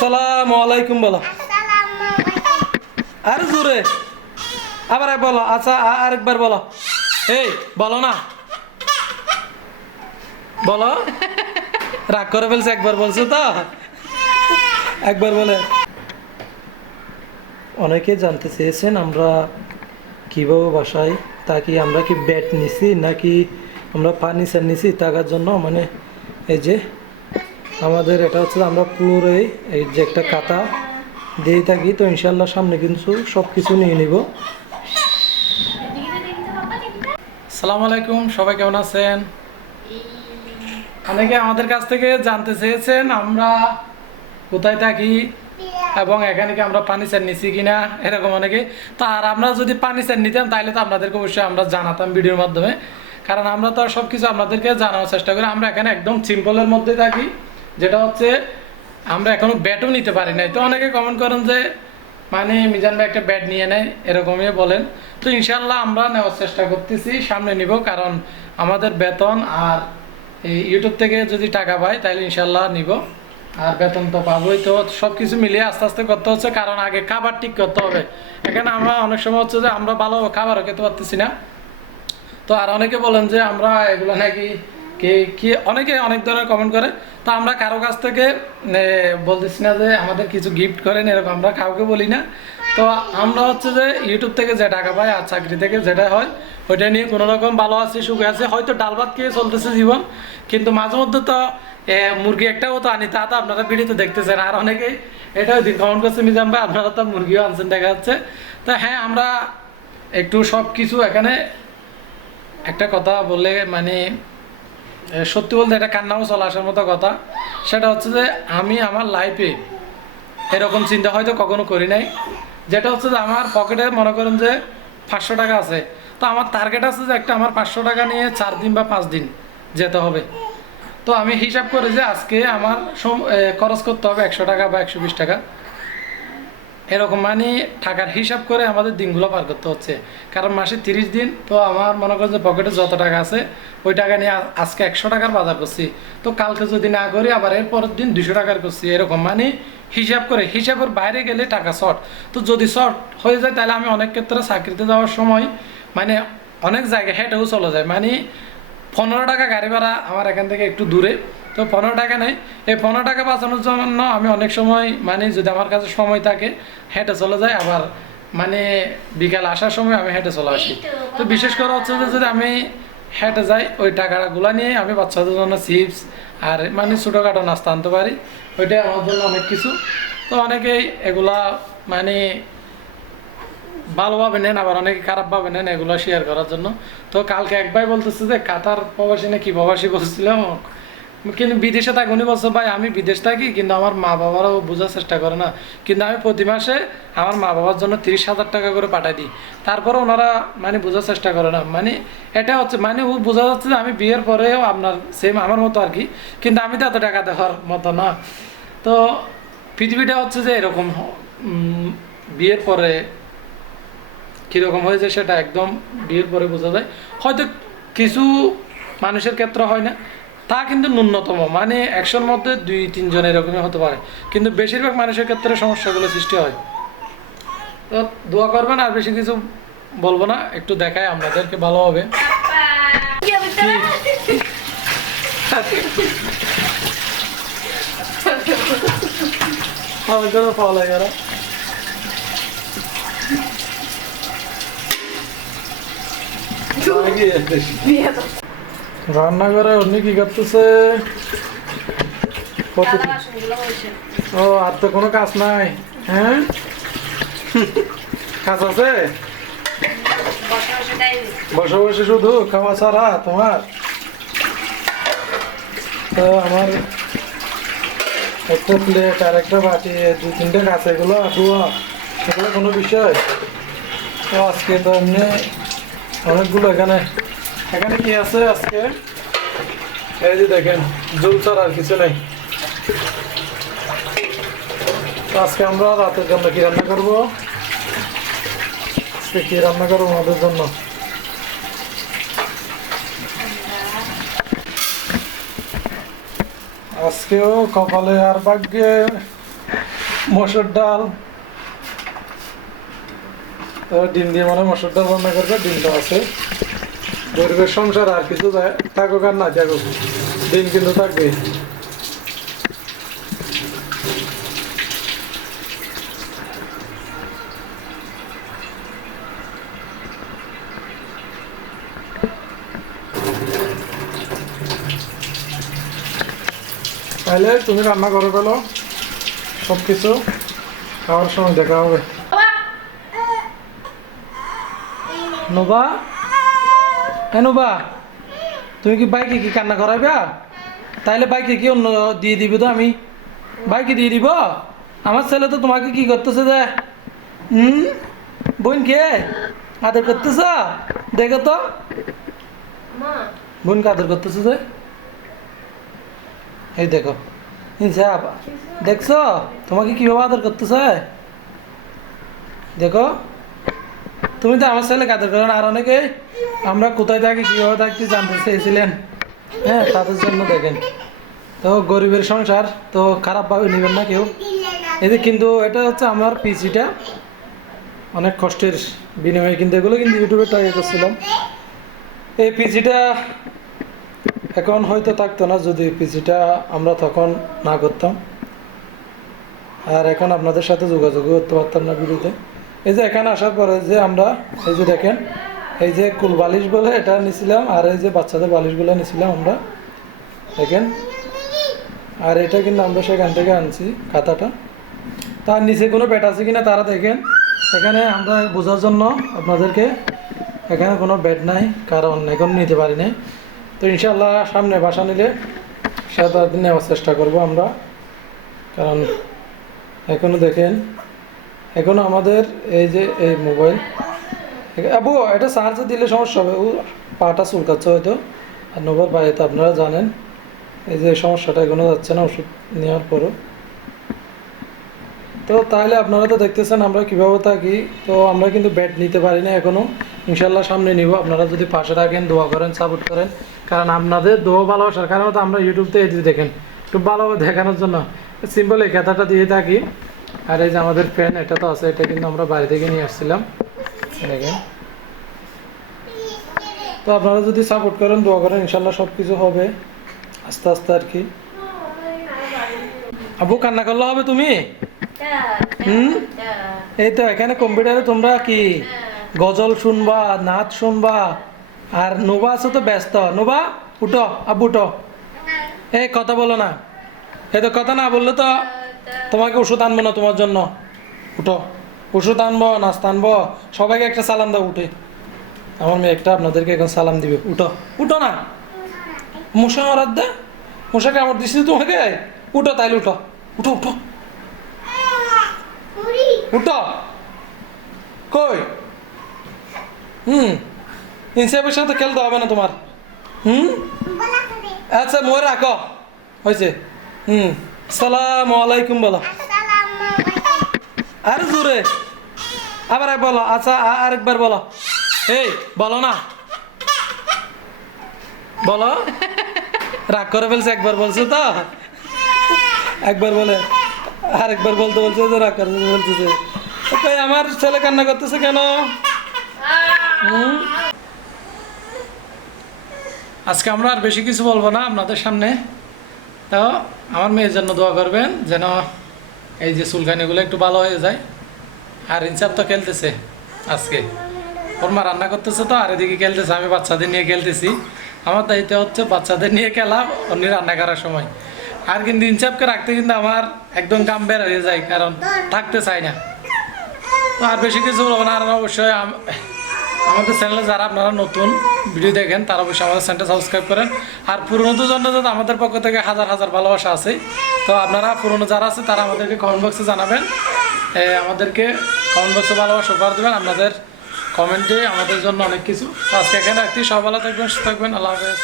আসসালামু আলাইকুম বলো। আরে জোরে আবার বলো। আচ্ছা আরেকবার বলো। এই বলো না, বলো। রাগ করে ফেলছে, একবার বলছো তো, একবার বলে। অনেকে জানতে চেয়েছেন আমরা কীভাবে বাসায় কি আমরা কি ব্যাট নিছি নাকি আমরা ফার্নিচার নিছি টাকার জন্য। মানে এই যে আমাদের এটা হচ্ছে আমরা পুরো এই যে একটা খাতা দিয়ে থাকি, তো ইনশাল্লাহ সামনে কিন্তু সব কিছু নিয়ে নিব। আসসালামু আলাইকুম, সবাই কেমন আছেন? অনেকে আমাদের কাছ থেকে জানতে চেয়েছেন আমরা কোথায় থাকি এবং এখানে কি আমরা ফার্নিচার নিছি কিনা, এরকম অনেকে। তো আর আমরা যদি ফার্নিচার নিতাম তাহলে তো আপনাদেরকে অবশ্যই আমরা জানাতাম ভিডিওর মাধ্যমে, কারণ আমরা তো সব কিছু আপনাদেরকে জানানোর চেষ্টা করি। আমরা এখানে একদম সিম্পলের মধ্যে থাকি, যেটা হচ্ছে আমরা এখনো ব্যাটও নিতে পারি নাই। তো অনেকে কমেন্ট করেন যে মানে মিজান ভাই একটা ব্যাট নিয়ে নেয়, এরকমই বলেন। তো ইনশাল্লাহ আমরা নেওয়ার চেষ্টা করতেছি, সামনে নিব, কারণ আমাদের বেতন আর এই ইউটিউব থেকে যদি টাকা পাই তাহলে ইনশাল্লাহ নিব। আর বেতন তো পাবোই, তো সব কিছু মিলিয়ে আস্তে আস্তে করতে হচ্ছে, কারণ আগে খাবার ঠিক করতে হবে। এখানে আমরা অনেক সময় হচ্ছে যে আমরা ভালো খাবারও খেতে পারতেছি না। তো আর অনেকে বলেন যে আমরা এগুলো নাকি কি অনেকে অনেক ধরনের কমেন্ট করে। তো আমরা কারো কাছ থেকে বলতেছি না যে আমাদের কিছু গিফট করেন, এরকম আমরা কাউকে বলি না। তো আমরা হচ্ছে যে ইউটিউব থেকে যে টাকা পাই আর চাকরি থেকে যেটা হয় ওইটা নিয়ে কোনো রকম ভালো আছে, সুখে আছে। হয়তো ডাল ভাত খেয়ে চলতেছে জীবন, কিন্তু মাঝে মধ্যে তো মুরগি একটাও তো আনি, তা তো আপনারা ভিডিওতে দেখতেছেন। আর অনেকেই এটাও দিন কমেন্ট করছে, মিজান ভাই আপনারা তো মুরগিও আনছেন দেখা যাচ্ছে। তো হ্যাঁ, আমরা একটু সব কিছু এখানে একটা কথা বলে মানে সত্যি বলতে এটা কান্নাও চলে আসার মতো কথা। সেটা হচ্ছে যে আমি আমার লাইফে এরকম চিন্তা হয়তো কখনো করি নাই। যেটা হচ্ছে যে আমার পকেটে মনে করেন যে 500 টাকা আছে, তো আমার টার্গেট আছে যে একটা আমার 500 টাকা নিয়ে 4 দিন বা 5 দিন যেতে হবে। তো আমি হিসাব করে যে আজকে আমার খরচ করতে হবে 100 টাকা বা 120 টাকা, এরকম মানে টাকার হিসাব করে আমাদের দিনগুলো পার করতে হচ্ছে। কারণ মাসে 30 দিন, তো আমার মনে করেন যে পকেটে যত টাকা আছে ওই টাকা নিয়ে আজকে 100 টাকার বাজার করছি, তো কালকে যদি না করি আবার এর পরের দিন 200 টাকার করছি, এরকম মানে হিসাব করে। হিসাবের বাইরে গেলে টাকা শর্ট। তো যদি শর্ট হয়ে যায় তাহলে আমি অনেক ক্ষেত্রে চাকরিতে যাওয়ার সময় মানে অনেক জায়গায় হেঁটেও চলে যায়। মানে 15 টাকা গাড়ি ভাড়া আমার এখান থেকে একটু দূরে, তো 15 টাকা নেই। এই 15 টাকা বাঁচানোর জন্য আমি অনেক সময় মানে যদি আমার কাছে সময় থাকে হেঁটে চলে যাই, আবার মানে বিকাল আসার সময় আমি হেঁটে চলে আসি। তো বিশেষ করে হচ্ছে যে যদি আমি হেঁটে যাই ওই টাকাগুলো নিয়ে আমি বাচ্চাদের জন্য চিপস আর মানে ছোটোখাটো নাস্তা আনতে পারি, ওইটাই আমার জন্য অনেক কিছু। তো অনেকেই এগুলা মানে ভালোভাবে নেন, আবার অনেকে খারাপভাবে নেন, এগুলো শেয়ার করার জন্য। তো কালকে এক ভাই বলতেছে যে কাতার প্রবাসী না কি প্রবাসী বলছিলাম, কিন্তু বিদেশে থাকি। উনি বলছে ভাই আমি বিদেশ থাকি কিন্তু আমার মা বাবারাও বোঝার চেষ্টা করে না, কিন্তু আমি প্রতি মাসে আমার মা বাবার জন্য 30,000 টাকা করে পাঠাই দিই, তারপরে ওনারা মানে বোঝার চেষ্টা করে না। মানে এটা হচ্ছে মানে ও বোঝা যাচ্ছে যে আমি বিয়ের পরেও আপনার সেম আমার মতো আর কি, কিন্তু আমি তো এত টাকা দেওয়ার মতো না। তো পৃথিবীটা হচ্ছে যে এরকম, বিয়ের পরে কীরকম হয়েছে সেটা একদম বিয়ের পরে বোঝা যায়। হয়তো কিছু মানুষের ক্ষেত্রে হয় না, তা কিন্তু ন্যূনতম মানে 100-র মধ্যে 2-3 জন এরকমই হতে পারে, কিন্তু বেশিরভাগ মানুষের ক্ষেত্রে সমস্যাগুলো সৃষ্টি হয়। তো দোয়া করবেন, আর বেশি কিছু বলবো না, একটু দেখায় আপনাদেরকে ভালো হবে। রান্নাঘরে অন্য কি করতেছে? ও আর তো কোনো কাজ নাই? হ্যাঁ কাজ আছে, বসে বসে শুধু খাওয়া ছাড়া তোমার? তো আমার একটা প্লেট আর একটা বাটি 2-3টে কাজ, এগুলো ধোয়া এগুলো কোনো বিষয়? তো আজকে তো এমনি অনেকগুলো এখানে এখানে কি আছে আজকে, এই যে দেখেন জল ছাড়া আর কিছু নেই। তো আজকে আমরা রাতের জন্য কি রান্না করবো? আজকে কি রান্না করবো আমাদের জন্য? আজকেও কপালে আর ভাগ্যে মসুর ডাল, ডিম দিয়ে মানে মসুর ডাল রান্না করবে, ডিমটা আছে। গরিবের সংসার আর কিছু থাকুক আর না থাকুক, ডিম কিন্তু থাকবে। তাহলে তুমি রান্না করে ফেলো, সব কিছু খাওয়ার সময় দেখা হবে। নোবা, হ্যাঁ নোবা, তুমি কি বাইকে কি কান্না করাইবা? তাইলে বাইকে কি অন্য দিয়ে দিবে তো? আমি বাইকে দিয়ে দিব? আমার ছেলে তো তোমাকে কি করতেছে যে বোন কে আদর করতেছ? দেখো তো বোনকে আদর করতেছে যে, এই দেখো হিসাব, দেখছো তোমাকে কিভাবে আদর করতেছে? দেখো তুমি তো আমার ছেলে আদর করো না। আর অনেকে আমরা কোথায় থাকি কিভাবে থাকি জানতে চেয়েছিলেন, হ্যাঁ তাদের জন্য দেখেন। তো গরিবের সংসার তো খারাপভাবে নেবেন না কেউ। এই যে কিন্তু এটা হচ্ছে আমার পিসিটা, অনেক কষ্টের বিনিময়ে কিন্তু এগুলো কিন্তু ইউটিউবে ট্রাই করছিলাম। এই পিসিটা এখন হয়তো থাকতো না যদি পিসিটা আমরা তখন না করতাম, আর এখন আপনাদের সাথে যোগাযোগ করতে পারতাম না ভিডিওতে। এই যে এখানে আসার পরে যে আমরা এই যে দেখেন, এই যে কুল বালিশ বলে এটা নিছিলাম, আর এই যে বাচ্চাদের বালিশগুলো নিছিলাম আমরা, দেখেন। আর এটা কিন্তু আমরা সেখান থেকে আনছি খাতাটা। তার নিচে কোনো বেড আছে কিনা তারা দেখেন। এখানে আমরা বোঝার জন্য আপনাদেরকে, এখানে কোনো বেড নাই, কারণ এখন নিতে পারি না। তো ইনশাল্লাহ সামনে বাসা নিলে সেটা নেওয়ার চেষ্টা করব আমরা, কারণ এখনও দেখেন, এখনও আমাদের এই যে এই মোবাইল, আবু এটা চার্জে দিলে সমস্যা হবে, ও পাটা চুলকাচ্ছে হয়তো। আর নোবার বাইরে তো আপনারা জানেন এই যে সমস্যাটা এখনও যাচ্ছে না ওষুধ নেওয়ার পরও। তো তাহলে আপনারা তো দেখতেছেন আমরা কীভাবে থাকি। তো আমরা কিন্তু বেড নিতে পারি না এখনও, ইনশাল্লাহ সামনে নিব। আপনারা যদি পাশে রাখেন, দোয়া করেন, সাপোর্ট করেন, কারণ আপনাদের দোয়া ভালোবাসার কারণে তো আমরা ইউটিউবতে এই দেখেন একটু ভালোভাবে দেখানোর জন্য সিম্পল এই খাতাটা দিয়ে থাকি। আর এই যে আমাদের ফ্যান, এটা তো আছে, এটা কিন্তু আমরা বাড়ি থেকে নিয়ে আসছিলাম, দেখেন। তো আপনারা যদি সাপোর্ট করেন, দোয়া করেন, ইনশাল্লাহ সব কিছু হবে আস্তে আস্তে আর কি। আবু কান্না করলে হবে তুমি? এই তো এখানে কম্পিউটারে তোমরা কি গজল শুনবা, নাচ শুনবা, আর নোবা আছে তো ব্যস্ত। নোবা উঠো, আব্বু উঠো, এই কথা বলো না, এই তো কথা না বললে তো তোমাকে ওষুধ আনবো না তোমার জন্য। উঠো, ওষুধ আনবো, নাস্তা আনবো, সবাইকে একটা সালাম দাও উঠে। আমার মেয়ে একটা আপনাদেরকে এখন সালাম দিবে, উঠো। উঠো না, মশা মারার দে, মশা কামড় দিছি তোমাকে, উঠো তাইলে উঠো, উঠো উঠো উঠো। কই ইনসাফের সাথে খেলতে হবে না তোমার। আচ্ছা মই রাখো, হয়েছে। সালাম আলাইকুম বলো, আরে জোরে আবার বলো। আচ্ছা আরেকবার বলো, এই বলো না, বলো। রাগ করে ফেলছে, একবার বলছে তো, একবার বলে আরেকবার বলতে বলছে যে রাগ করে বলতেছে। আমার ছেলে কান্না করতেছে কেন? আজকে আমরা আর বেশি কিছু বলবো না আপনাদের সামনে। তো আমার মেয়ের জন্য দোয়া করবেন যেন এই যে চুলকানিগুলো একটু ভালো হয়ে যায়। আর ইনসাফ তো খেলতেছে আজকে, ওর মা রান্না করতেছে তো, আর এদিকে খেলতেছে, আমি বাচ্চাদের নিয়ে খেলতেছি। আমার দায়িত্ব হচ্ছে বাচ্চাদের নিয়ে খেলা, অন্য রান্না করার সময়। আর কিন্তু ইনসাফকে রাখতে কিন্তু আমার একদম কাম বের হয়ে যায়, কারণ থাকতে চাই না। তো আর বেশি কিছু বলবো না। আর অবশ্যই আমাদের চ্যানেলে যারা আপনারা নতুন ভিডিও দেখেন তারা অবশ্যই আমাদের চ্যানেলটা সাবস্ক্রাইব করেন। আর পুরনো জন্য যদি আমাদের পক্ষ থেকে হাজার হাজার ভালোবাসা আছে, তো আপনারা পুরনো যারা আছে তারা আমাদেরকে কমেন্ট বক্সে জানাবেন, আমাদেরকে কমেন্ট বক্সে ভালোবাসা উপহার দেবেন। আপনাদের কমেন্টে আমাদের জন্য অনেক কিছু। আজকে এখানে রাখছি, সব ভালো থাকবেন, সুস্থ থাকবেন, আল্লাহ হাফেজ।